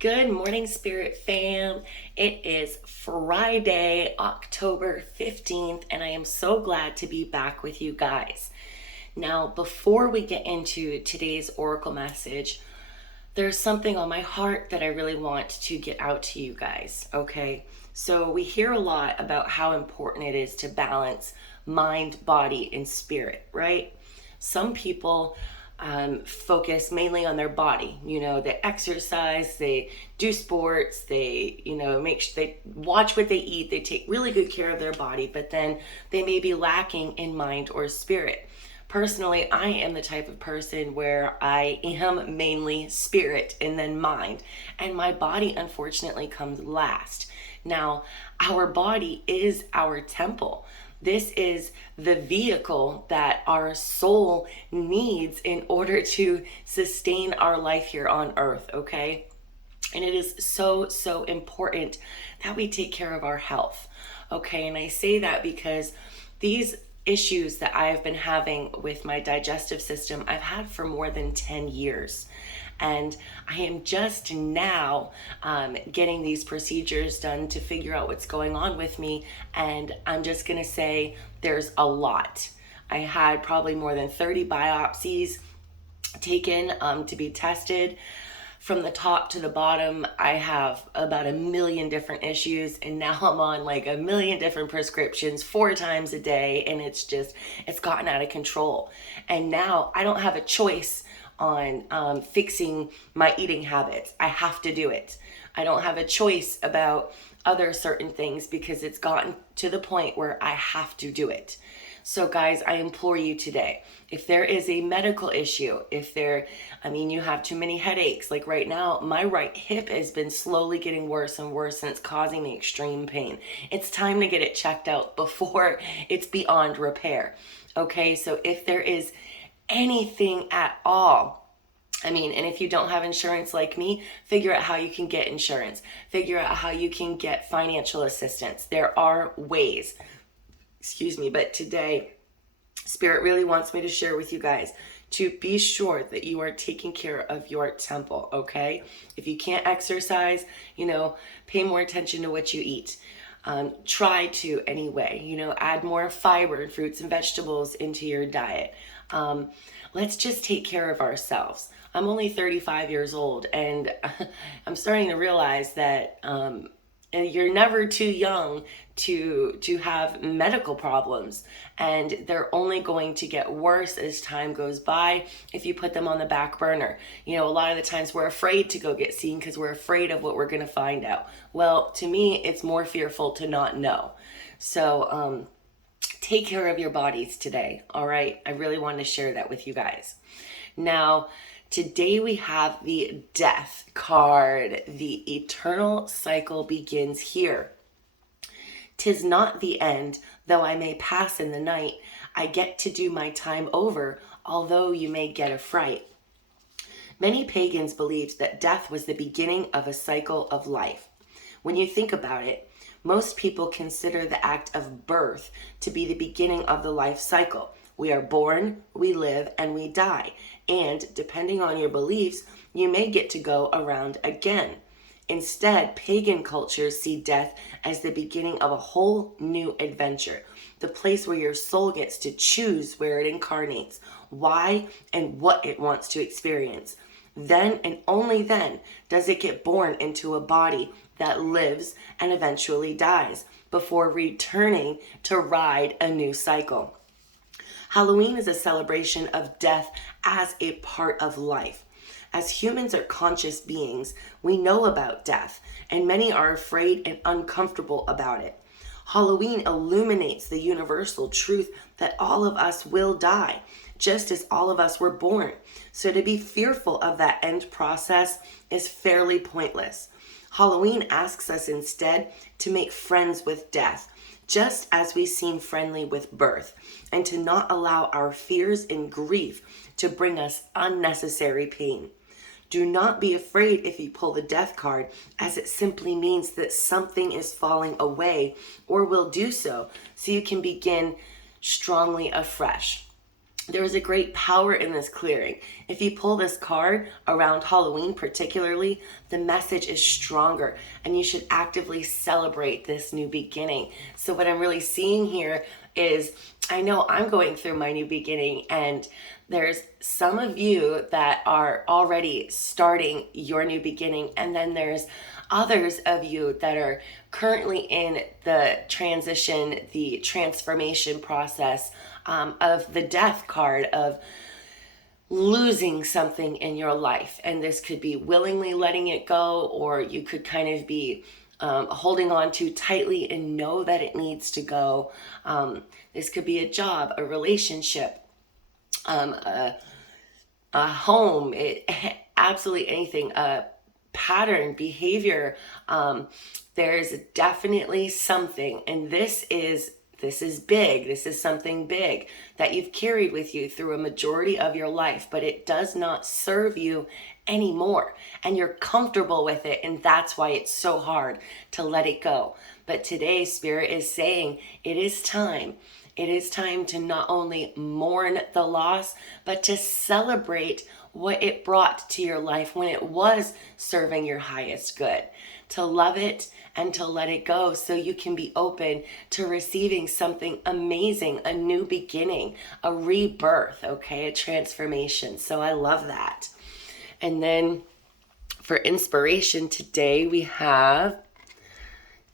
Good morning, Spirit fam. It is Friday, October 15th, and I am so glad to be back with you guys. Now, before we get into today's Oracle message, there's something on my heart that I really want to get out to you guys, okay? So we hear a lot about how important it is to balance mind, body, and spirit, right? Some people focus mainly on their body. They exercise, they do sports, they, make sure they watch what they eat, they take really good care of their body, but then they may be lacking in mind or spirit. Personally, I am the type of person where I am mainly spirit and then mind, and my body unfortunately comes last. Now, our body is our temple. This is the vehicle that our soul needs in order to sustain our life here on earth, okay? And it is so, so important that we take care of our health, okay? And I say that because these issues that I've been having with my digestive system, I've had for more than 10 years. And I am just now getting these procedures done to figure out what's going on with me. And I'm just going to say there's a lot. I had probably more than 30 biopsies taken to be tested. From the top to the bottom, I have about 1 million different issues, and now I'm on like 1 million different prescriptions 4 times a day, and it's gotten out of control. And now I don't have a choice on fixing my eating habits. I have to do it. I don't have a choice about other certain things because it's gotten to the point where I have to do it. So guys, I implore you today, if there is a medical issue, you have too many headaches, like right now, my right hip has been slowly getting worse and worse, and it's causing me extreme pain. It's time to get it checked out before it's beyond repair. Okay, so if there is anything at all, and if you don't have insurance like me, figure out how you can get insurance. Figure out how you can get financial assistance. There are ways. But today, Spirit really wants me to share with you guys to be sure that you are taking care of your temple, okay? If you can't exercise, pay more attention to what you eat. Try to anyway, add more fiber and fruits and vegetables into your diet. Let's just take care of ourselves. I'm only 35 years old, and I'm starting to realize that you're never too young to have medical problems, and they're only going to get worse as time goes by if you put them on the back burner. A lot of the times we're afraid to go get seen because we're afraid of what we're going to find out. Well, to me, it's more fearful to not know. So take care of your bodies today, all right? I really wanted to share that with you guys. Now, today we have the Death card. The eternal cycle begins here. 'Tis not the end, though I may pass in the night. I get to do my time over, although you may get a fright. Many pagans believed that death was the beginning of a cycle of life. When you think about it, most people consider the act of birth to be the beginning of the life cycle. We are born, we live, and we die. And depending on your beliefs, you may get to go around again. Instead, pagan cultures see death as the beginning of a whole new adventure, the place where your soul gets to choose where it incarnates, why and what it wants to experience. Then and only then does it get born into a body that lives and eventually dies before returning to ride a new cycle. Halloween is a celebration of death as a part of life. As humans are conscious beings, we know about death, and many are afraid and uncomfortable about it. Halloween illuminates the universal truth that all of us will die, just as all of us were born. So to be fearful of that end process is fairly pointless. Halloween asks us instead to make friends with death, just as we seem friendly with birth, and to not allow our fears and grief to bring us unnecessary pain. Do not be afraid if you pull the death card, as it simply means that something is falling away or will do so you can begin strongly afresh. There is a great power in this clearing. If you pull this card around Halloween particularly, the message is stronger and you should actively celebrate this new beginning. So what I'm really seeing here is, I know I'm going through my new beginning, and there's some of you that are already starting your new beginning, and then there's others of you that are currently in the transition, the transformation process of the death card, of losing something in your life. And this could be willingly letting it go, or you could kind of be holding on too tightly and know that it needs to go. This could be a job, a relationship, a home, absolutely anything, a pattern, behavior. There's definitely something, and this is big. This is something big that you've carried with you through a majority of your life, but it does not serve you anymore, and you're comfortable with it, and that's why it's so hard to let it go. But today, Spirit is saying it is time. It is time to not only mourn the loss, but to celebrate what it brought to your life when it was serving your highest good. To love it and to let it go, so you can be open to receiving something amazing, a new beginning, a rebirth, okay, a transformation. So I love that. And then for inspiration today, we have,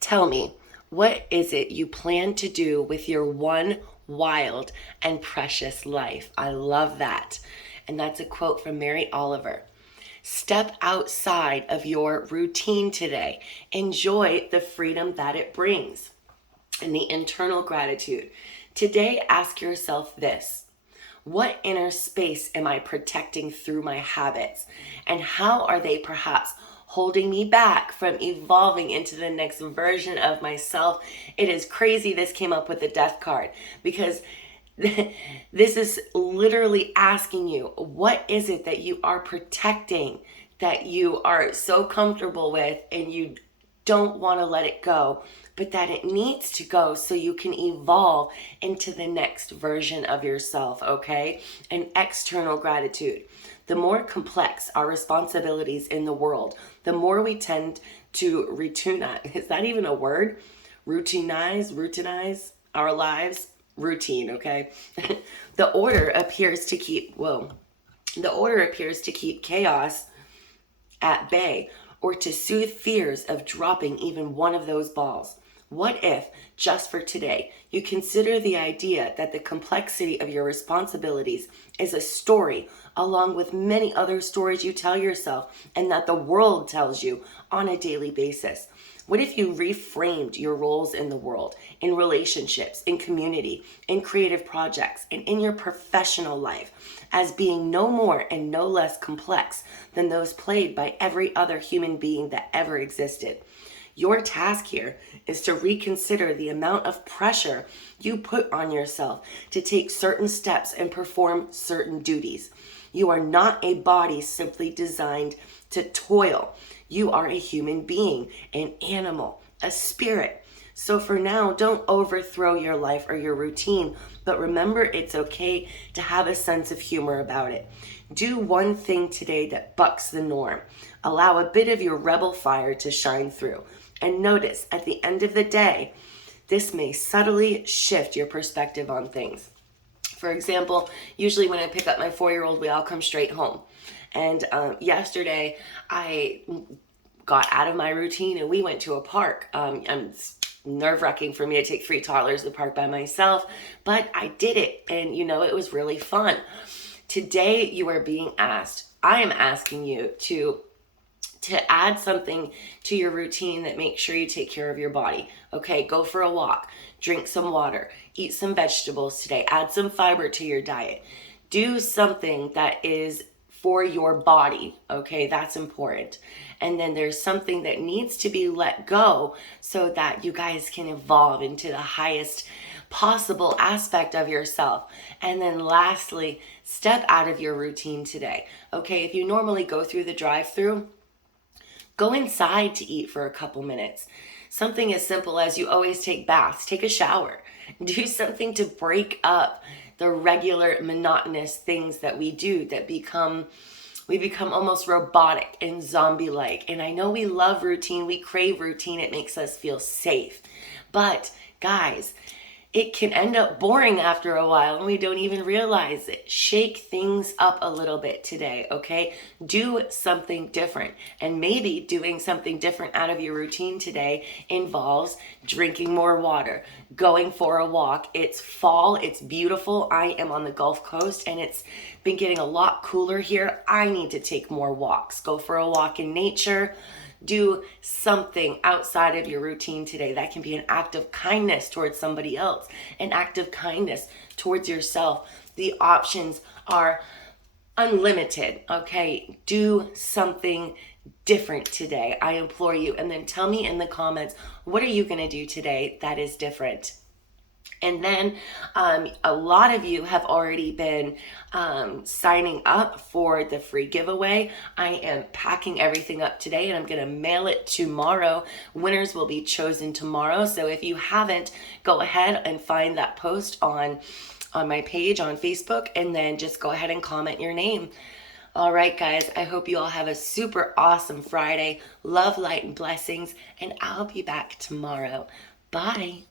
tell me, what is it you plan to do with your one wild and precious life? I love that. And that's a quote from Mary Oliver. Step outside of your routine today. Enjoy the freedom that it brings. And the internal gratitude. Today, ask yourself this: what inner space am I protecting through my habits? And how are they perhaps holding me back from evolving into the next version of myself? It is crazy this came up with the death card, because this is literally asking you, what is it that you are protecting, that you are so comfortable with and you don't want to let it go, but that it needs to go so you can evolve into the next version of yourself, okay? And external gratitude. The more complex our responsibilities in the world, the more we tend to routinize. Is that even a word? Routinize our lives. Routine, okay? The order appears to keep chaos at bay, or to soothe fears of dropping even one of those balls. What if, just for today, you consider the idea that the complexity of your responsibilities is a story along with many other stories you tell yourself and that the world tells you on a daily basis? What if you reframed your roles in the world, in relationships, in community, in creative projects, and in your professional life as being no more and no less complex than those played by every other human being that ever existed? Your task here is to reconsider the amount of pressure you put on yourself to take certain steps and perform certain duties. You are not a body simply designed to toil. You are a human being, an animal, a spirit. So for now, don't overthrow your life or your routine, but remember it's okay to have a sense of humor about it. Do one thing today that bucks the norm. Allow a bit of your rebel fire to shine through. And notice, at the end of the day, this may subtly shift your perspective on things. For example, usually when I pick up my 4-year-old, we all come straight home. And yesterday, I got out of my routine and we went to a park. It's nerve-wracking for me to take 3 toddlers to the park by myself, but I did it, and it was really fun. Today, you are being asked, I am asking you to add something to your routine that makes sure you take care of your body. Okay, go for a walk, drink some water, eat some vegetables today, add some fiber to your diet. Do something that is for your body, okay? That's important. And then there's something that needs to be let go so that you guys can evolve into the highest possible aspect of yourself. And then lastly, step out of your routine today. Okay, if you normally go through the drive-thru, go inside to eat for a couple minutes. Something as simple as you always take baths, take a shower. Do something to break up the regular monotonous things that we do that we become almost robotic and zombie-like. And I know we love routine, we crave routine, it makes us feel safe. But guys, it can end up boring after a while and we don't even realize it. Shake things up a little bit today, okay? Do something different. And maybe doing something different out of your routine today involves drinking more water, going for a walk. It's fall, it's beautiful. I am on the Gulf Coast and it's been getting a lot cooler here. I need to take more walks. Go for a walk in nature. Do something outside of your routine today. That can be an act of kindness towards somebody else, an act of kindness towards yourself. The options are unlimited, okay? Do something different today. I implore you. And then tell me in the comments, what are you going to do today that is different? And then a lot of you have already been signing up for the free giveaway. I am packing everything up today and I'm going to mail it tomorrow. Winners will be chosen tomorrow. So if you haven't, go ahead and find that post on my page on Facebook and then just go ahead and comment your name. All right, guys, I hope you all have a super awesome Friday. Love, light, and blessings, and I'll be back tomorrow. Bye.